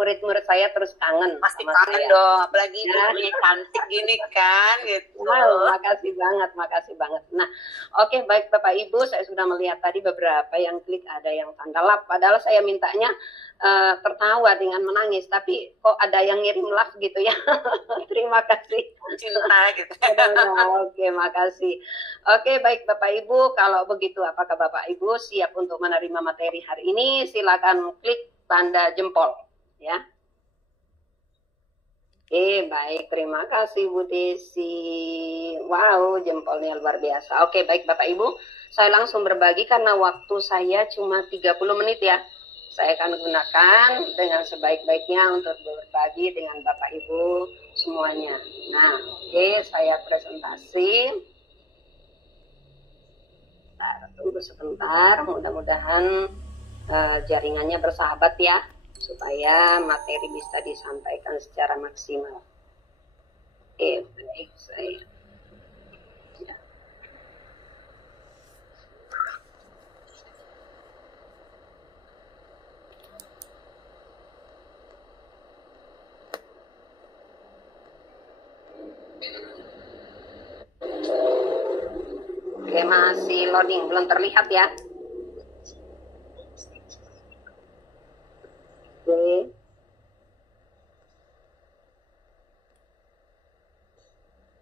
murid-murid saya terus kangen. Pasti sama kangen saya. dong, apalagi Ya. ibunya cantik gini kan gitu. Wow, makasih banget, makasih banget. Nah, oke, baik Bapak Ibu, saya sudah melihat tadi beberapa yang klik, ada yang tanda love. Padahal saya mintanya tertawa dengan menangis, tapi kok ada yang ngirim love gitu ya. Terima kasih. Cinta gitu. Oke, makasih. Oke, baik Bapak Ibu, kalau begitu apakah Bapak Ibu siap untuk menerima materi hari ini? Silakan klik tanda jempol, ya. Oke, baik. Terima kasih Bu Desi. Wow, jempolnya luar biasa. Oke, baik Bapak Ibu. Saya langsung berbagi karena waktu saya cuma 30 menit ya. Saya akan gunakan dengan sebaik-baiknya untuk berbagi dengan Bapak Ibu semuanya. Nah, oke, saya presentasi. Tunggu sebentar, mudah-mudahan jaringannya bersahabat ya, supaya materi bisa disampaikan secara maksimal. Oke, baik, saya. Ya. Oke, masih loading, belum terlihat ya. Oke.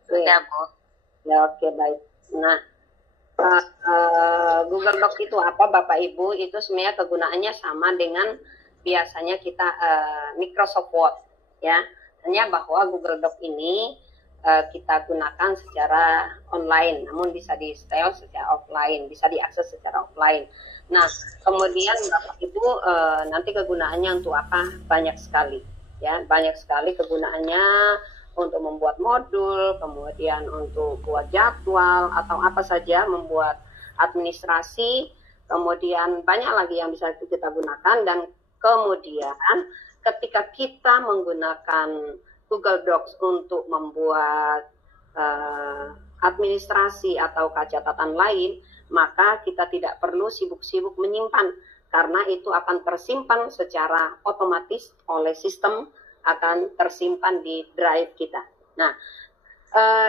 Sudah, Bu. Ya, oke, baik. Nah, Google Docs itu apa, Bapak Ibu? Itu sebenarnya kegunaannya sama dengan biasanya kita Microsoft Word, ya. Hanya bahwa Google Docs ini kita gunakan secara online, namun bisa di-install secara offline, bisa diakses secara offline. Nah, kemudian Bapak Ibu nanti kegunaannya untuk apa? Banyak sekali, ya, banyak sekali kegunaannya. Untuk membuat modul, kemudian untuk buat jadwal atau apa saja, membuat administrasi, kemudian banyak lagi yang bisa kita gunakan. Dan kemudian ketika kita menggunakan Google Docs untuk membuat administrasi atau catatan lain, maka kita tidak perlu sibuk-sibuk menyimpan, karena itu akan tersimpan secara otomatis oleh sistem, akan tersimpan di drive kita. Nah,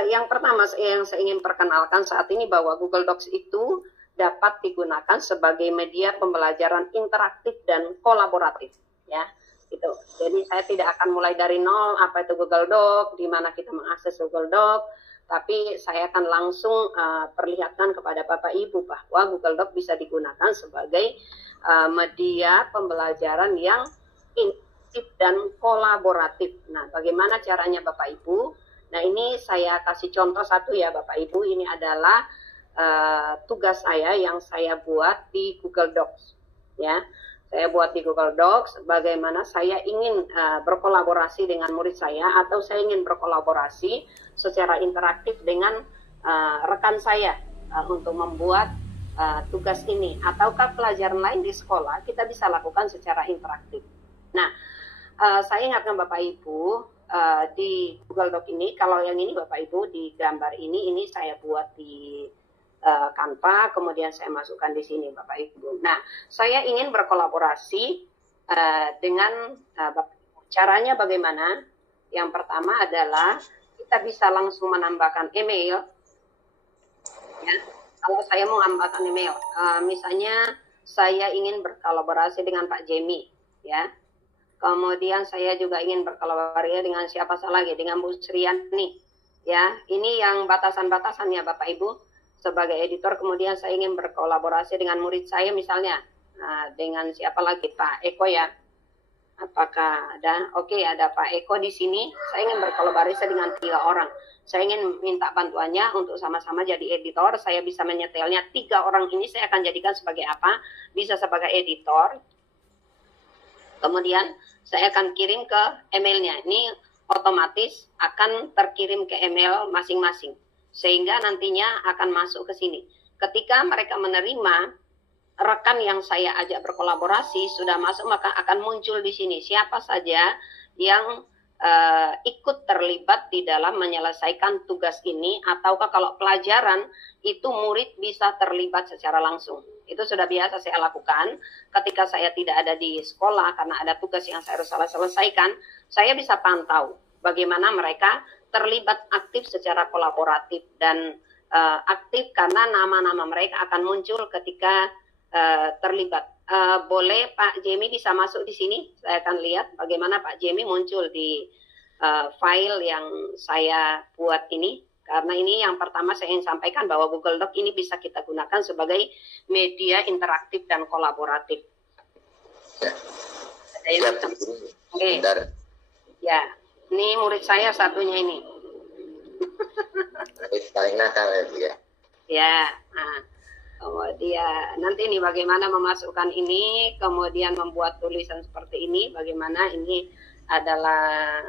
yang pertama yang saya ingin perkenalkan saat ini bahwa Google Docs itu dapat digunakan sebagai media pembelajaran interaktif dan kolaboratif, ya. Gitu. Jadi saya tidak akan mulai dari nol apa itu Google Docs, di mana kita mengakses Google Docs, tapi saya akan langsung perlihatkan kepada Bapak Ibu bahwa Google Docs bisa digunakan sebagai media pembelajaran yang dan kolaboratif. Nah, bagaimana caranya Bapak Ibu? Nah, ini saya kasih contoh satu ya Bapak Ibu. Ini adalah tugas saya yang saya buat di Google Docs. Ya, saya buat di Google Docs. Bagaimana saya ingin berkolaborasi dengan murid saya, atau saya ingin berkolaborasi secara interaktif dengan rekan saya untuk membuat tugas ini. Ataukah pelajaran lain di sekolah kita bisa lakukan secara interaktif. Nah, saya ingatkan Bapak Ibu di Google Doc ini, kalau yang ini Bapak Ibu di gambar ini saya buat di Canva, kemudian saya masukkan di sini Bapak Ibu. Nah, saya ingin berkolaborasi dengan Bapak Ibu. Caranya bagaimana? Yang pertama adalah kita bisa langsung menambahkan email. Ya, kalau saya mau menambahkan email, misalnya saya ingin berkolaborasi dengan Pak Jemi, ya. Kemudian saya juga ingin berkolaborasi dengan siapa lagi, dengan Bu Sriani. Ya, ini yang batasan-batasannya Bapak Ibu sebagai editor. Kemudian saya ingin berkolaborasi dengan murid saya misalnya, dengan siapa lagi, Pak Eko ya. Apakah ada? Oke, ada Pak Eko di sini. Saya ingin berkolaborasi dengan 3 orang. Saya ingin minta bantuannya untuk sama-sama jadi editor. Saya bisa menyetelnya 3 orang ini. Saya akan jadikan sebagai apa? Bisa sebagai editor. Kemudian saya akan kirim ke emailnya. Ini otomatis akan terkirim ke email masing-masing. Sehingga nantinya akan masuk ke sini. Ketika mereka menerima rekan yang saya ajak berkolaborasi sudah masuk, maka akan muncul di sini siapa saja yang ikut terlibat di dalam menyelesaikan tugas ini, ataukah kalau pelajaran itu murid bisa terlibat secara langsung. Itu sudah biasa saya lakukan ketika saya tidak ada di sekolah karena ada tugas yang saya harus selesaikan. Saya bisa pantau bagaimana mereka terlibat aktif secara kolaboratif dan aktif karena nama-nama mereka akan muncul ketika terlibat. Boleh Pak Jemi bisa masuk di sini? Saya akan lihat bagaimana Pak Jemi muncul di file yang saya buat ini. Karena ini yang pertama saya ingin sampaikan bahwa Google Doc ini bisa kita gunakan sebagai media interaktif dan kolaboratif. Ya. Ya, oke. Ya, ini murid saya satunya ini. Paling nakal ya, Bu ya. Ya, nah, kemudian nanti ini bagaimana memasukkan ini, kemudian membuat tulisan seperti ini, bagaimana ini adalah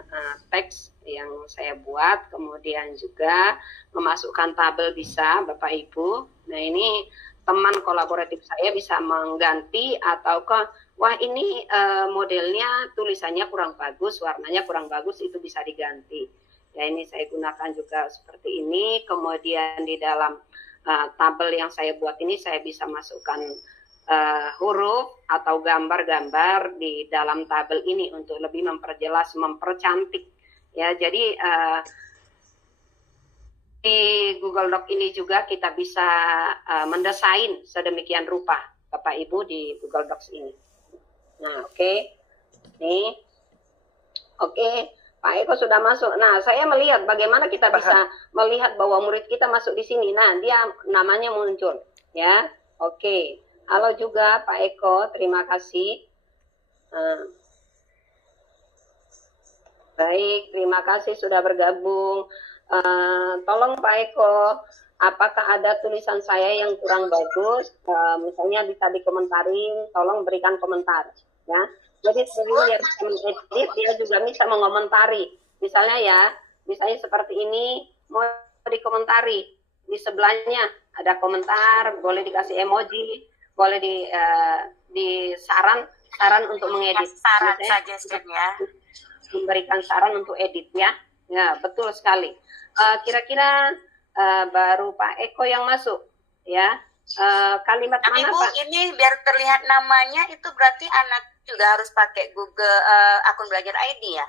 teks yang saya buat, kemudian juga memasukkan tabel bisa Bapak Ibu. Nah ini teman kolaboratif saya bisa mengganti ataukah wah ini modelnya tulisannya kurang bagus, warnanya kurang bagus, itu bisa diganti. Ya ini saya gunakan juga seperti ini, kemudian di dalam tabel yang saya buat ini saya bisa masukkan huruf atau gambar-gambar di dalam tabel ini untuk lebih memperjelas, mempercantik. Ya, jadi di Google Doc ini juga kita bisa mendesain sedemikian rupa, Bapak Ibu, di Google Docs ini. Nah, oke. Nih. Oke, Pak Eko sudah masuk. Nah, saya melihat bagaimana kita bisa melihat bahwa murid kita masuk di sini. Nah, dia namanya muncul, ya. Oke. Halo juga Pak Eko, terima kasih. Baik, terima kasih sudah bergabung. Tolong Pak Eko, apakah ada tulisan saya yang kurang bagus? Misalnya bisa dikomentarin, tolong berikan komentar. Ya. Jadi sering dia bisa mengedit, dia juga bisa mengomentari. Misalnya ya, misalnya seperti ini, mau dikomentari. Di sebelahnya ada komentar, boleh dikasih emoji, boleh di saran untuk mengedit. Saran suggestion ya. Memberikan saran untuk edit ya. Ya, betul sekali. Kira-kira baru Pak Eko yang masuk ya. Kalimat tapi mana Bu, Pak? ini biar terlihat namanya itu berarti anak juga harus pakai Google akun belajar ID ya?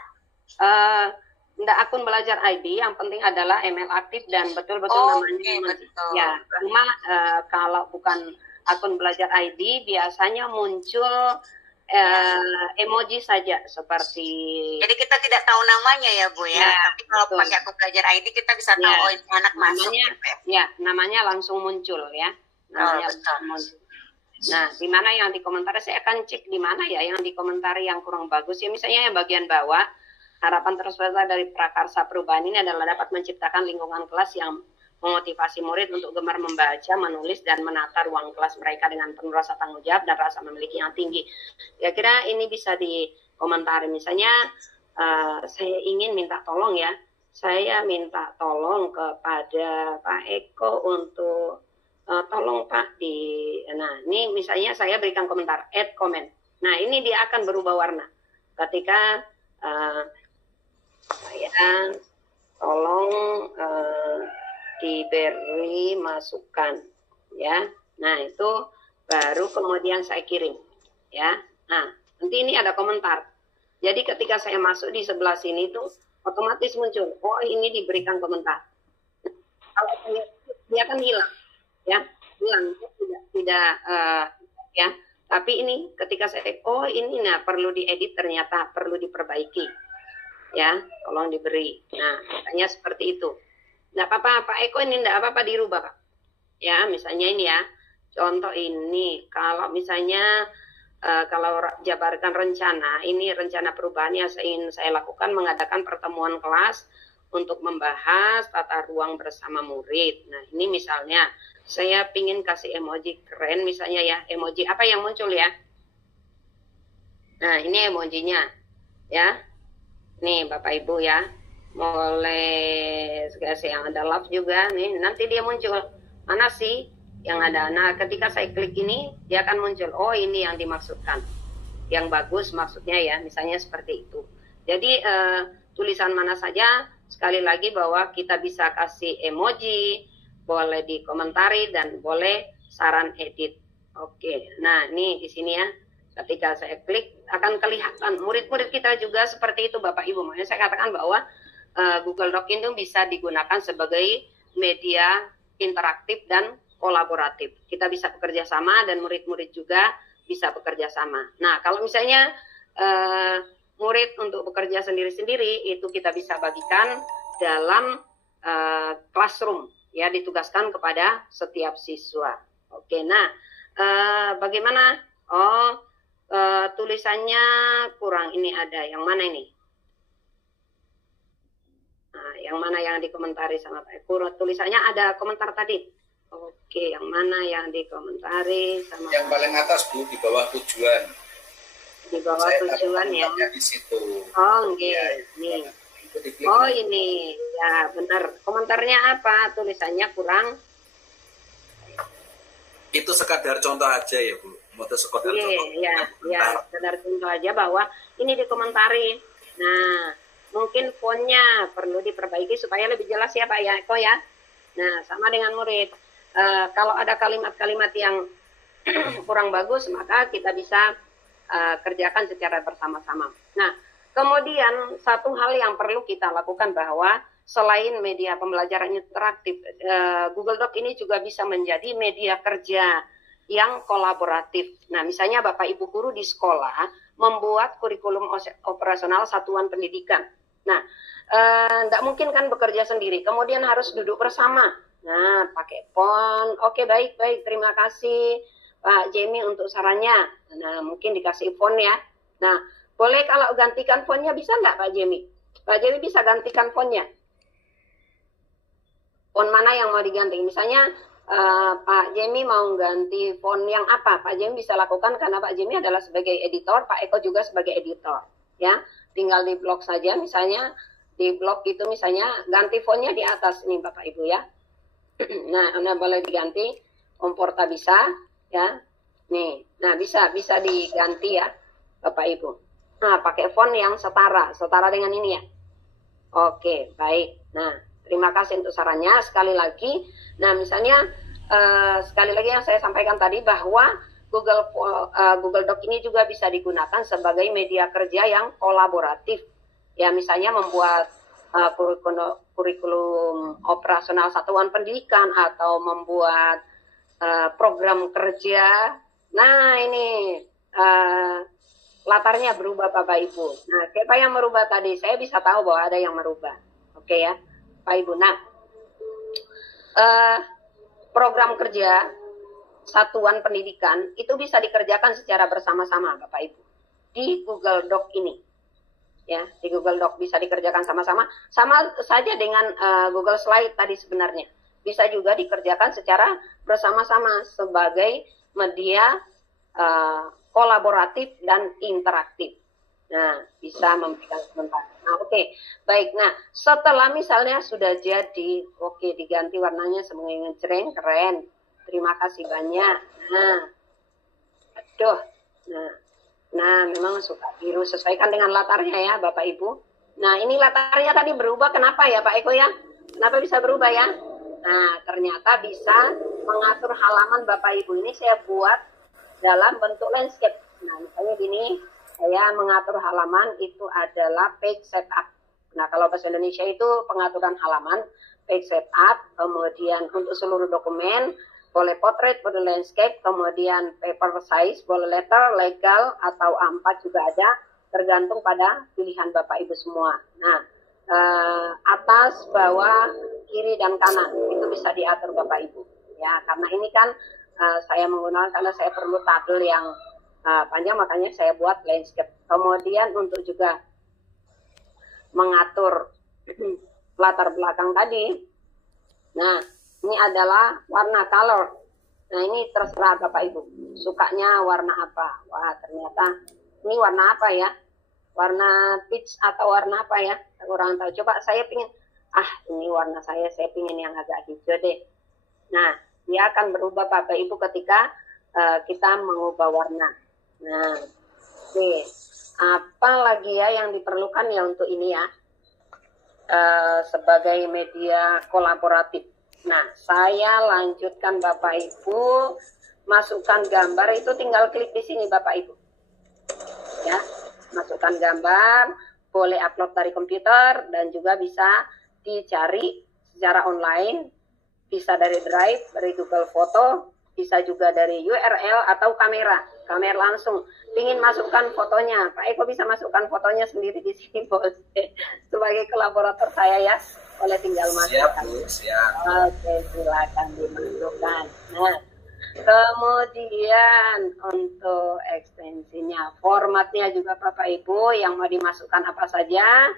Enggak akun belajar ID, yang penting adalah email aktif dan betul-betul namanya. Betul. Ya, cuma kalau bukan akun belajar ID biasanya muncul emoji saja seperti. Jadi kita tidak tahu namanya ya Bu ya. Tapi kalau betul. pakai akun belajar ID kita bisa tahu oh ini anak masuk. Ya, namanya langsung muncul ya. Namanya muncul. Nah, di mana yang dikomentari saya akan cek di mana ya yang dikomentari yang kurang bagus ya. Misalnya yang bagian bawah, harapan terbesar dari prakarsa perubahan ini adalah dapat menciptakan lingkungan kelas yang memotivasi murid untuk gemar membaca, menulis, dan menata ruang kelas mereka dengan penuh rasa tanggung jawab dan rasa memiliki yang tinggi. Kira-kira ini bisa dikomentari. Misalnya, saya ingin minta tolong ya. Saya minta tolong kepada Pak Eko untuk, tolong Pak nah ini misalnya saya berikan komentar, add comment. Nah ini dia akan berubah warna. Ketika saya tolong diberi masukan ya. Nah itu baru kemudian saya kirim ya. Nah nanti ini ada komentar, jadi ketika saya masuk di sebelah sini tuh otomatis muncul oh ini diberikan komentar. Kalau dia kan hilang ya, hilang tidak ya. Tapi ini ketika saya oh ini nah perlu diedit, ternyata perlu diperbaiki ya, tolong diberi. Nah katanya seperti itu. Nggak apa-apa, Pak Eko ini nggak apa-apa dirubah, Pak. Ya, misalnya ini ya, contoh ini, kalau misalnya kalau jabarkan rencana, ini rencana perubahan yang ingin saya lakukan, mengadakan pertemuan kelas untuk membahas tata ruang bersama murid. Nah, ini misalnya, saya pingin kasih emoji keren, misalnya ya, emoji apa yang muncul ya? Nah, ini emojinya, ya. Nih, Bapak Ibu ya. Mulai yang ada love juga nih, nanti dia muncul mana sih yang ada. Nah ketika saya klik ini dia akan muncul oh ini yang dimaksudkan, yang bagus maksudnya ya, misalnya seperti itu Jadi tulisan mana saja, sekali lagi bahwa kita bisa kasih emoji, boleh dikomentari dan boleh saran edit. Oke, nah ini di sini ya. Ketika saya klik akan kelihatan murid-murid kita juga seperti itu Bapak Ibu. Makanya saya katakan bahwa Google Doc itu bisa digunakan sebagai media interaktif dan kolaboratif. Kita bisa bekerja sama dan murid-murid juga bisa bekerja sama. Nah, kalau misalnya murid untuk bekerja sendiri-sendiri itu kita bisa bagikan dalam classroom, ya, ditugaskan kepada setiap siswa. Oke, nah bagaimana? Tulisannya kurang, ini ada yang mana ini? Nah, yang mana yang dikomentari sama Pak Eko? Tulisannya ada komentar tadi. Oke, yang mana yang dikomentari sama yang paling atas Bu, di bawah tujuan. Di bawah tujuan ya. Di situ. Oh, oke. Ya, Nih. itu Oh, ini. Ya, benar. Komentarnya apa? Tulisannya kurang. Itu sekadar contoh aja ya Bu. Mau sekadar contoh. Ya, sekadar contoh aja bahwa ini dikomentari. Nah, mungkin fontnya perlu diperbaiki supaya lebih jelas ya Pak ya, Eko ya. Nah, sama dengan murid. Kalau ada kalimat-kalimat yang kurang bagus, maka kita bisa kerjakan secara bersama-sama. Nah, kemudian satu hal yang perlu kita lakukan bahwa selain media pembelajaran interaktif, Google Doc ini juga bisa menjadi media kerja yang kolaboratif. Nah, misalnya Bapak Ibu guru di sekolah membuat kurikulum operasional satuan pendidikan. Nah, tidak mungkin kan bekerja sendiri, kemudian harus duduk bersama. Nah, pakai font. Oke, baik, terima kasih Pak Jamie untuk sarannya. Nah, mungkin dikasih font ya. Nah, boleh kalau gantikan fontnya bisa nggak Pak Jamie? Pak Jamie bisa gantikan fontnya. Font mana yang mau diganti? Misalnya Pak Jamie mau ganti font yang apa? Pak Jamie bisa lakukan karena Pak Jamie adalah sebagai editor, Pak Eko juga sebagai editor. Ya, tinggal di blog saja. Misalnya di blog itu misalnya ganti fontnya di atas ini Bapak Ibu ya. Nah, Anda boleh diganti. Om Porta bisa. Ya, nih, nah bisa diganti ya, Bapak Ibu. Nah, pakai font yang setara dengan ini ya. Oke, baik. Nah, terima kasih untuk sarannya. Sekali lagi, nah misalnya sekali lagi yang saya sampaikan tadi bahwa Google Doc ini juga bisa digunakan sebagai media kerja yang kolaboratif. Ya, misalnya membuat kurikulum operasional satuan pendidikan atau membuat program kerja. Nah, ini latarnya berubah Bapak Ibu. Nah, siapa yang merubah tadi? Saya bisa tahu bahwa ada yang merubah. Oke ya, Pak Ibu. Nah, program kerja satuan pendidikan itu bisa dikerjakan secara bersama-sama Bapak Ibu di Google Doc ini. Ya, di Google Doc bisa dikerjakan sama-sama. Sama saja dengan Google Slide tadi sebenarnya. Bisa juga dikerjakan secara bersama-sama sebagai media kolaboratif dan interaktif. Nah, bisa memberikan komentar. Nah, oke. Baik, nah setelah misalnya sudah jadi, oke, diganti warnanya sebagai ngejreng, keren. Terima kasih banyak. Nah, aduh. Nah, memang suka biru. Sesuaikan dengan latarnya ya, Bapak Ibu. Nah, ini latarnya tadi berubah. Kenapa ya, Pak Eko ya? Kenapa bisa berubah ya? Nah, ternyata bisa mengatur halaman Bapak Ibu. Ini saya buat dalam bentuk landscape. Nah, misalnya gini, saya mengatur halaman itu adalah page setup. Nah, kalau bahasa Indonesia itu pengaturan halaman, page setup, kemudian untuk seluruh dokumen, boleh portrait, boleh landscape, kemudian paper size, boleh letter, legal, atau A4 juga ada, tergantung pada pilihan Bapak Ibu semua. Nah, atas, bawah, kiri, dan kanan, itu bisa diatur Bapak Ibu. Ya, karena ini kan saya menggunakan karena saya perlu tabel yang panjang, makanya saya buat landscape. Kemudian untuk juga mengatur latar belakang tadi. Nah, ini adalah warna color. Nah, ini terserah Bapak Ibu. Sukanya warna apa? Wah, ternyata ini warna apa ya? Warna peach atau warna apa ya? Kurang tahu. Coba saya pingin, ini warna saya pingin yang agak hijau deh. Nah, dia akan berubah Bapak Ibu ketika kita mengubah warna. Nah, oke. Apalagi ya yang diperlukan ya untuk ini ya, sebagai media kolaboratif. Nah, saya lanjutkan Bapak Ibu, masukkan gambar itu tinggal klik di sini Bapak Ibu. Ya, masukkan gambar, boleh upload dari komputer dan juga bisa dicari secara online, bisa dari Drive, dari Google Foto, bisa juga dari URL atau kamera langsung. Ingin masukkan fotonya, Pak Eko bisa masukkan fotonya sendiri di sini boleh. Sebagai kolaborator saya ya, boleh tinggal masukkan. Siap, Bu, siap. Oke, silakan dimasukkan. Nah, kemudian untuk ekstensinya, formatnya juga Bapak Ibu yang mau dimasukkan apa saja,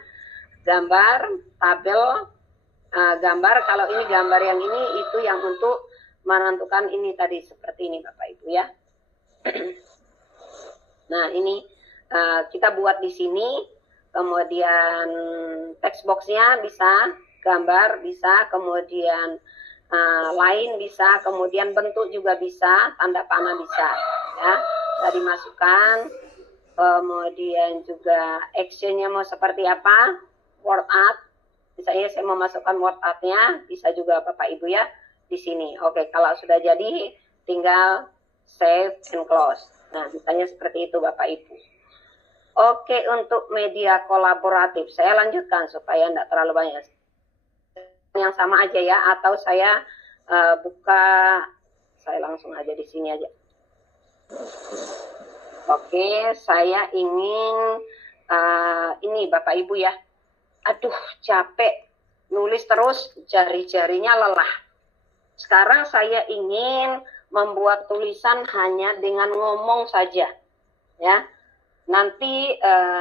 gambar, tabel, gambar. Kalau ini gambar yang ini itu yang untuk menentukan ini tadi seperti ini Bapak Ibu ya. Nah ini kita buat di sini, kemudian text boxnya bisa, gambar bisa, kemudian lain bisa, kemudian bentuk juga bisa, tanda panah bisa, ya, bisa dimasukkan. Kemudian juga actionnya mau seperti apa, word art, misalnya saya mau masukkan word artnya, bisa juga Bapak Ibu ya di sini. Oke, kalau sudah jadi, tinggal save and close. Nah, misalnya seperti itu Bapak Ibu. Oke, untuk media kolaboratif, saya lanjutkan supaya tidak terlalu banyak. Yang sama aja ya, atau saya buka, saya langsung aja di sini aja. Oke, saya ingin ini Bapak Ibu ya. Aduh, capek nulis terus, jari-jarinya lelah. Sekarang saya ingin membuat tulisan hanya dengan ngomong saja, ya. Nanti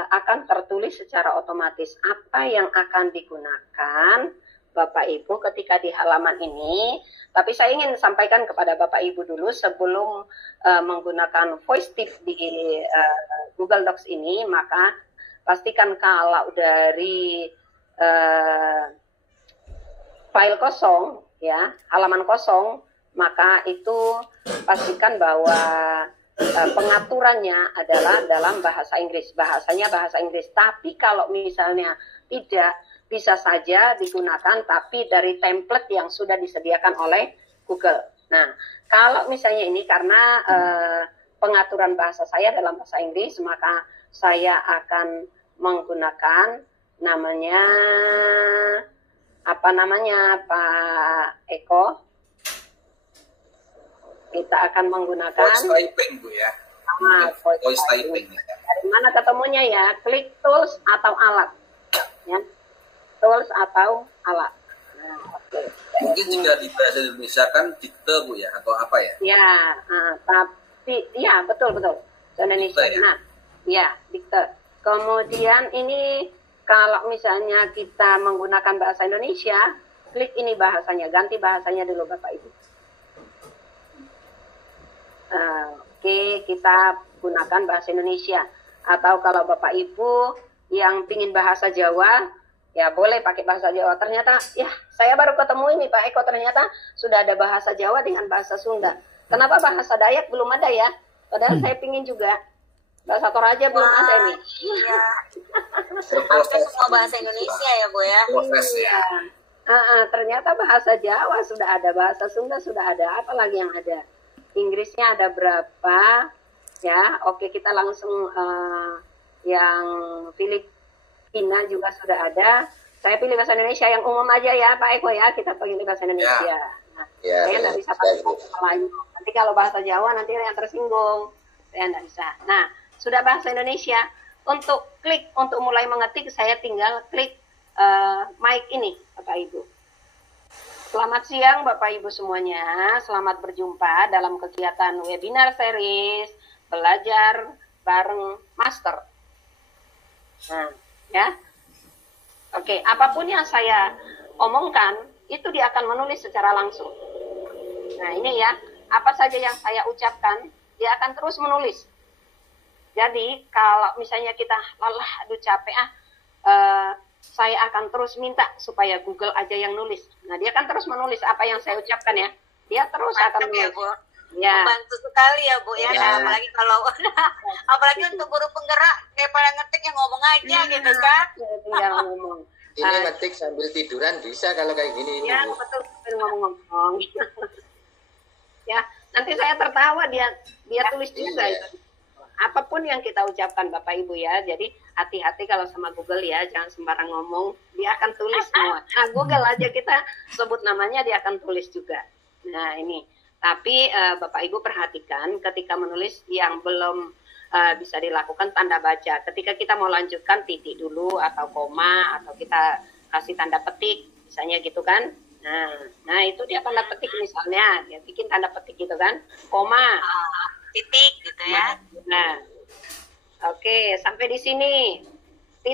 akan tertulis secara otomatis apa yang akan digunakan Bapak Ibu ketika di halaman ini. Tapi saya ingin sampaikan kepada Bapak Ibu dulu sebelum menggunakan voice tip di Google Docs ini, maka pastikan kalau dari file kosong, ya, halaman kosong, maka itu pastikan bahwa pengaturannya adalah dalam bahasa Inggris. Bahasanya bahasa Inggris. Tapi kalau misalnya tidak, bisa saja digunakan tapi dari template yang sudah disediakan oleh Google. Nah, kalau misalnya ini karena pengaturan bahasa saya dalam bahasa Inggris, maka saya akan menggunakan namanya, apa namanya Pak Eko? Kita akan menggunakan Voice typing Bu ya. Voice typing. Dari mana ketemunya ya? Klik tools atau alat. Ya. Tools atau alat. Nah, okay. Mungkin jika di bahasa Indonesia kan dikte Bu ya, atau apa ya? Ya, tapi ya betul. Indonesia. Dikte, ya? Nah, ya dikte. Kemudian ini kalau misalnya kita menggunakan bahasa Indonesia, klik ini bahasanya, ganti bahasanya dulu Bapak Ibu. Oke, kita gunakan bahasa Indonesia. Atau kalau Bapak Ibu yang pingin bahasa Jawa, ya boleh pakai bahasa Jawa. Ternyata, ya saya baru ketemu ini Pak Eko, ternyata sudah ada bahasa Jawa dengan bahasa Sunda. Kenapa bahasa Dayak belum ada ya? Padahal saya pingin juga. Bahasa Toraja belum ada nih. Iya. Hampir semua bahasa Indonesia ya Bu ya. Proses ya. Ternyata bahasa Jawa sudah ada, bahasa Sunda sudah ada, apalagi yang ada. Inggrisnya ada berapa? Ya, oke kita langsung yang Filipina juga sudah ada. Saya pilih bahasa Indonesia yang umum aja ya Pak Eko ya, kita pilih bahasa Indonesia. Nah, saya nggak bisa pakai bahasa lain. Nanti kalau bahasa Jawa nanti yang tersinggung, saya nggak bisa. Nah, sudah bahasa Indonesia. Untuk klik untuk mulai mengetik, saya tinggal klik mic ini Bapak Ibu. Selamat siang Bapak Ibu semuanya, selamat berjumpa dalam kegiatan webinar series belajar bareng master. Nah, ya. Oke, apapun yang saya omongkan, itu dia akan menulis secara langsung. Nah, ini ya, apa saja yang saya ucapkan, dia akan terus menulis. Jadi, kalau misalnya kita lelah, aduh capek saya akan terus minta supaya Google aja yang nulis. Nah, dia akan terus menulis apa yang saya ucapkan ya. Dia terus akan menulis. Ya. Membantu sekali ya Bu ya. Nah, apalagi kalau apalagi untuk guru penggerak kayak pada ngetik yang ngomong aja gitu kan. Tinggal ngomong. Ini ngetik sambil tiduran bisa kalau kayak gini ini, Ya, Bu. betul, ngomong-ngomong. Ya, nanti saya tertawa dia tulis juga Iya. itu. Apapun yang kita ucapkan Bapak Ibu ya. Jadi hati-hati kalau sama Google ya, jangan sembarang ngomong, dia akan tulis semua. Nah, Google aja kita sebut namanya dia akan tulis juga. Nah, ini. Tapi Bapak Ibu perhatikan ketika menulis yang belum bisa dilakukan tanda baca. Ketika kita mau lanjutkan titik dulu atau koma atau kita kasih tanda petik, misalnya gitu kan. Nah itu dia tanda petik misalnya, dia bikin tanda petik gitu kan, koma, Titik gitu ya. Nah, oke, sampai di sini.